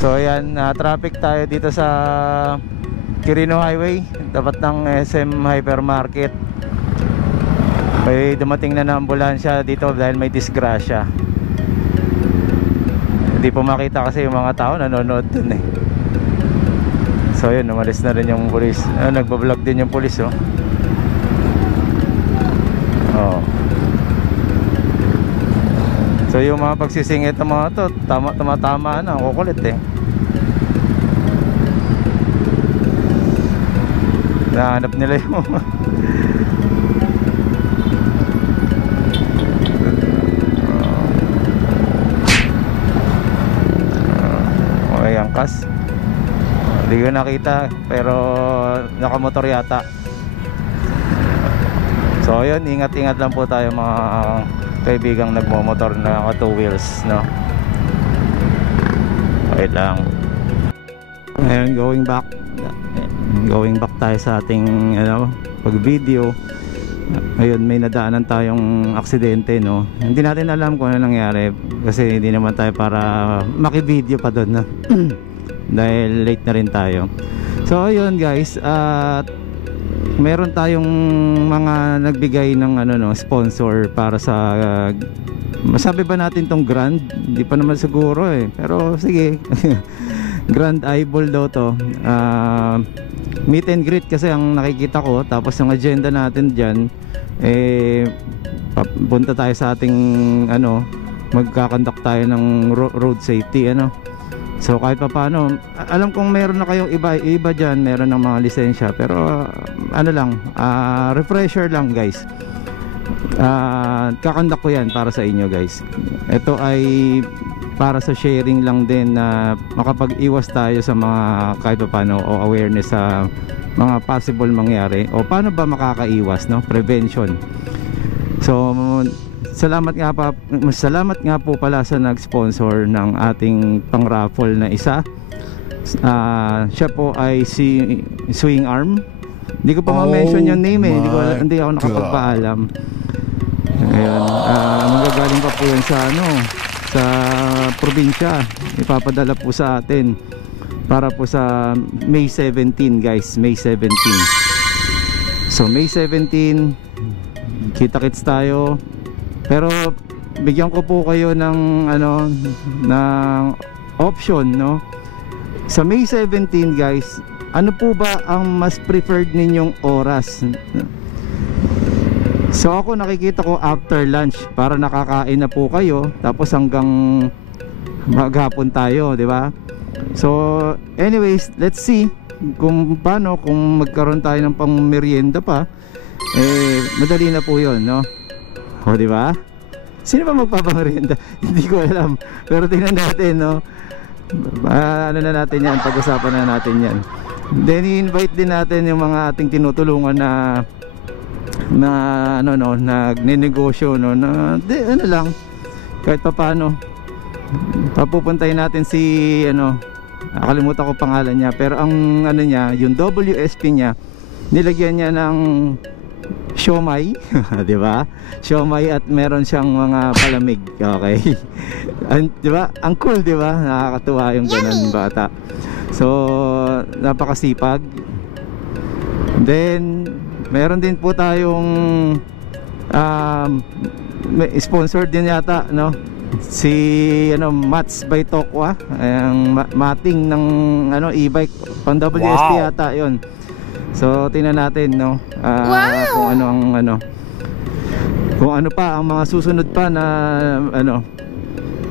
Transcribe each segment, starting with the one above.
So ayan, traffic tayo dito sa Quirino Highway, tapat ng SM Hypermarket. May dumating na ambulansya dito dahil may disgrasya. Hindi po makita kasi yung mga tao nanonood dun eh. So yun, umalis na rin yung pulis. Nagbablog din yung pulis oh. Oh. So yung mga pagsisingit ng mga to, tama na, kukulit eh. Nahanap nila yung okay, angkas. Hindi ko nakita pero nakamotor yata. So yun, ingat-ingat lang po tayo mga kaibigang nagmomotor na naka 2 wheels, no? Okay lang. Ngayon, going back tayo sa ating pag-video. Ayun, may nadaanan tayong aksidente, no? Hindi natin alam kung ano nangyari kasi hindi naman tayo para maki-video pa doon, no? Dahil late na rin tayo. So ayun guys, meron tayong mga nagbigay ng sponsor para sa masabi ba natin tong Grand? Hindi pa naman siguro eh, pero sige. Grand Eyeball daw to. Meet and greet kasi ang nakikita ko. Tapos yung agenda natin dyan punta tayo sa ating magkakandak tayo ng road safety So kahit pa paano, alam kong meron na kayong iba dyan, meron ng mga lisensya, pero refresher lang guys. Kakandak ko yan para sa inyo guys. Ito ay para sa sharing lang din na makapag-iwas tayo sa mga kahit pa paano o awareness sa mga possible mangyari o paano ba makakaiwas, no? Prevention. So salamat nga po pala sa nag-sponsor ng ating pang-raffle na isa. Siya po ay si Swing Arm. Hindi ko pa ma-mention yung name eh. Hindi ako nakapagpaalam. Ayun, magagaling pa po yan sa probinsya. Ipapadala po sa atin para po sa May 17 guys, May 17. So May 17 kita-kits tayo. Pero bigyan ko po kayo ng ng option, no? Sa May 17 guys, ano po ba ang mas preferred ninyong oras? So ako nakikita ko after lunch para nakakain na po kayo tapos hanggang maghapon tayo, di ba? So anyways, let's see kung paano, kung magkaroon tayo ng pang-merienda pa, madali na po 'yon, no? O di ba? Sino ba magpapamerienda? Hindi ko alam. Pero tingnan natin, no? Na natin 'yan, pag-usapan na natin 'yan. Then i-invite din natin yung mga ating tinutulungan na nagnenegosyo, no? Lang kahit pa paano. Papupuntahin natin si nakalimutan ko pangalan niya, pero ang niya, yung WSP niya, nilagyan niya ng siomai, di ba? Siomai at meron siyang mga palamig. Okay. Di ba? Ang cool, di ba? Nakakatuwa yung ganun bata. So, napakasipag. Then, meron din po tayong sponsored din yata, no? Si Mats by Tokwa, ang mating ng e-bike pang WSP yata 'yon. So tingnan natin, no, kung kung ano pa ang mga susunod pa na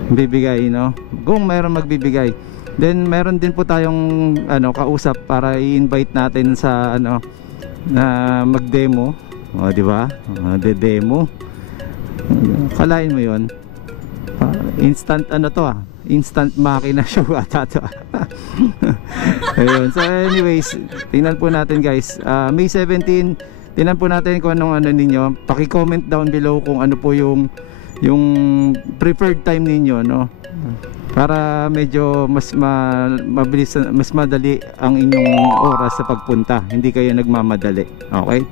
bibigay, no, kung mayroon magbibigay. Then meron din po tayong kausap para i-invite natin sa na mag-demo, di ba? De-demo. Kalain mo 'yon. Instant instant makina show ata to. Ayun. So anyways, tingnan po natin guys, May 17, tingnan po natin kung anong ninyo. Paki-comment down below kung ano po yung preferred time ninyo, no? Para medyo mas mabilis, mas madali ang inyong oras sa pagpunta, hindi kayo nagmamadali. Okay?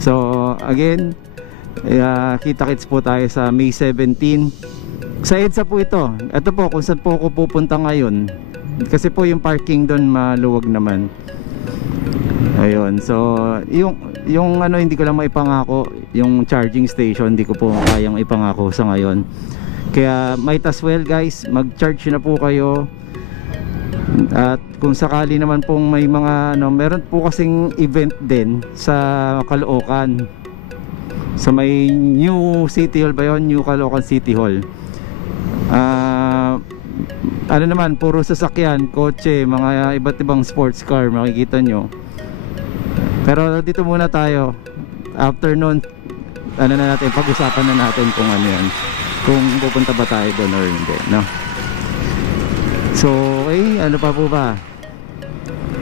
So again, kita-kits po tayo sa May 17 sa EDSA po ito. Ito po kung saan po ako pupunta ngayon. kasi po yung parking doon maluwag naman. Ayun, so yung ano, hindi ko lang maipangako yung charging station, hindi ko po kayang ipangako sa ngayon. Kaya might as well guys, mag-charge na po kayo. At kung sakali naman pong may mga ano, meron po kasing event din sa Caloocan, sa may New City Hall ba yun? New Caloocan City Hall. Ano naman, puro sasakyan, kotse, mga iba't ibang sports car, makikita nyo. Pero dito muna tayo. After nun, ano na natin, pag-usapan na natin kung ano yan, kung pupunta ba tayo doon or hindi, no? So okay, ano pa po ba?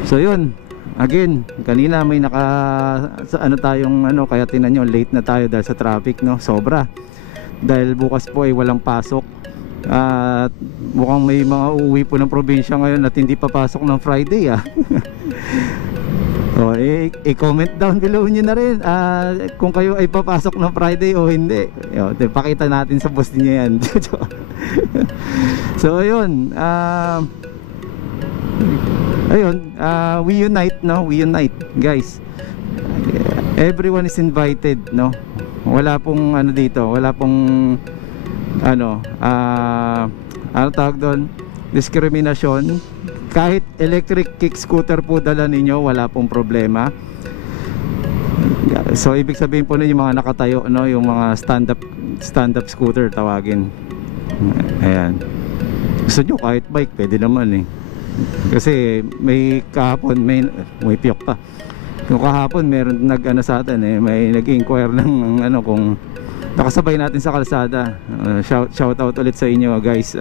So yun, again, kanina may ano tayong ano, kaya tinan nyo, late na tayo dahil sa traffic, no? Sobra. Dahil bukas po ay walang pasok. At mukhang may mga uuwi po ng probinsya ngayon at hindi pa pasok ng Friday, ah. So, i-comment down below nyo na rin kung kayo ay papasok ng Friday o hindi. Pakita natin sa post nyo yan. So ayun, we unite, no? We unite, guys. Everyone is invited, no? Wala pong ano dito, wala pong ano tawag doon, diskriminasyon. Kahit electric kick scooter po dala ninyo, wala pong problema. So ibig sabihin po nun yung mga nakatayo, no? Yung mga stand up scooter tawagin. Ayan. Gusto nyo kahit bike, pwede naman eh. Kasi may kahapon, may piyok pa. Yung kahapon meron nag-ano sa atin eh, may nag-inquire ng ano kung nakasabay natin sa kalsada. Shout out ulit sa inyo guys.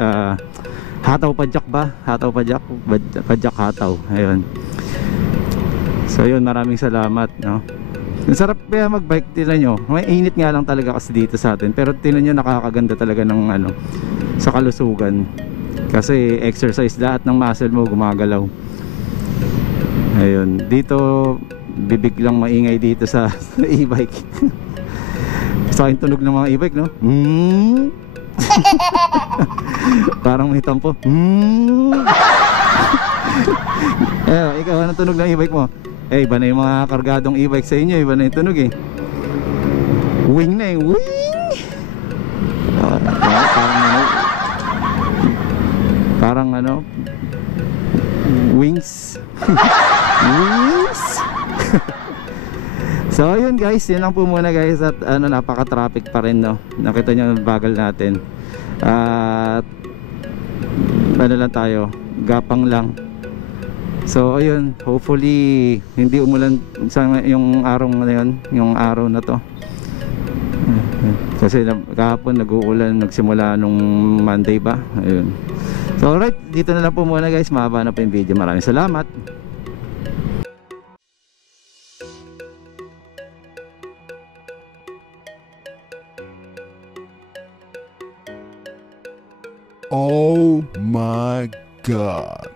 Hataw Padjak ba? Hataw Padjak? Padjak Hataw. Ayun. So yun, maraming salamat, no? Ang sarap kaya mag-bike, tinan nyo. May init nga lang talaga kasi dito sa atin, pero tinan nyo, nakakaganda talaga ng ano, sa kalusugan. Kasi exercise, lahat ng muscle mo gumagalaw. Ayun. Dito bibig lang maingay dito sa e-bike. Sa akin tunog ng mga e-bike, no? Parang may tampo. Ikaw, anong tunog ng e-bike mo? Iba na yung mga kargadong e-bike sa inyo, iba na yung tunog eh. Wing na eh, wing! Parang ano, wings. Wings. So ayun guys, yun lang po muna guys. At ano, napaka-traffic pa rin, no? Nakita nyo ang bagal natin. At ano lang tayo, gapang lang. So ayun, hopefully hindi umulan sa yung araw na yun, yung araw na to. Kasi kahapon nag-uulan, nagsimula nung Monday ba. Ayun. So alright, dito na lang po muna guys. Mahaba na po yung video. Maraming salamat. Oh my God.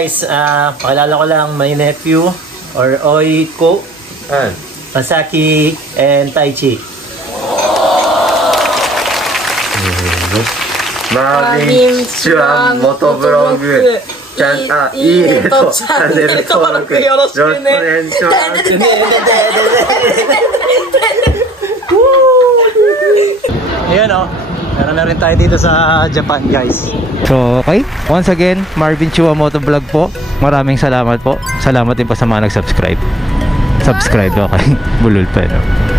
Guys, pakilala ko lang my nephew or Oiko, Masaki and Taichi. Marvin Chuan Motovlogいいねとチャンネル登録よろしくね。Ayan o, meron na rin tayo dito sa Japan guys. So okay, once again, Marvin Chua Motovlog po. Maraming salamat po. Salamat din po sa mga nag-subscribe. Subscribe, okay. Bulol pa, no?